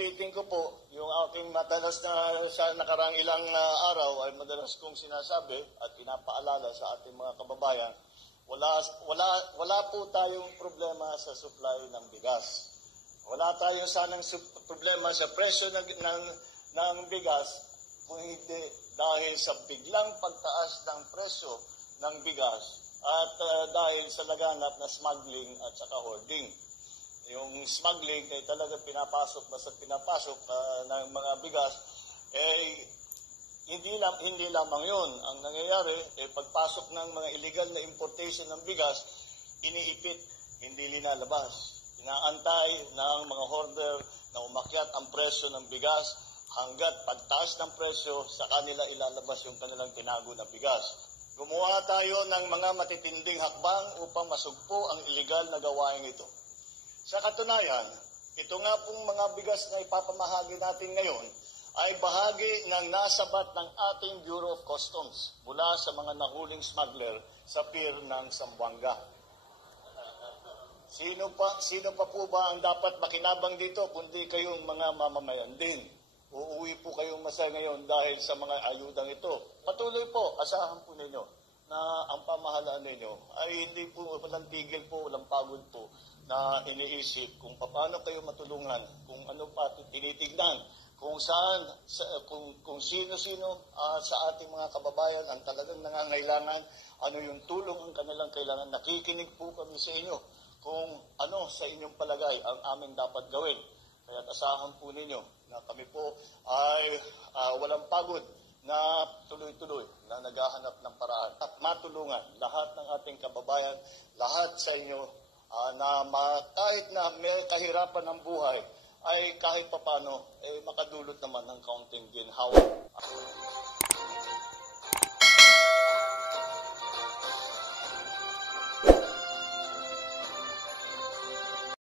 uulitin ko po, yung aking madalas na sa nakarang ilang araw ay madalas kong sinasabi at pinapaalala sa ating mga kababayan, wala po tayong problema sa supply ng bigas. Wala tayong sanang problema sa presyo ng bigas, kung hindi dahil sa biglang pagtaas ng presyo ng bigas at dahil sa laganap na smuggling at saka hoarding. Yung smuggling ay talaga pinapasok ng mga bigas, hindi lamang yun. Ang nangyayari, pagpasok ng mga illegal na importation ng bigas, iniipit, hindi linalabas. Inaantay ng mga hoarder na umakyat ang presyo ng bigas hanggat pagtaas ng presyo sa kanila ilalabas yung kanilang tinago na bigas. Gumawa tayo ng mga matitinding hakbang upang masugpo ang illegal na gawain ito. Sa katunayan, ito nga pong mga bigas na ipapamahagi natin ngayon ay bahagi ng nasabat ng ating Bureau of Customs mula sa mga nahuling smuggler sa pier ng Zamboanga. Sino pa po ba ang dapat makinabang dito kundi kayong mga mamamayan din? Uuwi po kayong masaya ngayon dahil sa mga ayudang ito. Patuloy po, asahan po ninyo na ang pamahalaan ninyo ay hindi po walang tigil po, walang pagod po na iniisip kung paano kayo matulungan, kung ano pa tinitignan, kung saan, kung sino-sino sa ating mga kababayan ang talagang nangangailangan, ano yung tulong ang kanilang kailangan. Nakikinig po kami sa inyo kung ano sa inyong palagay ang aming dapat gawin. Kaya asahan po ninyo na kami po ay walang pagod na tuloy-tuloy na naghahanap ng paraan at matulungan lahat ng ating kababayan, lahat sa inyo na kahit na may kahirapan ng buhay ay kahit papano makadulot naman ng kaunting ginhawa.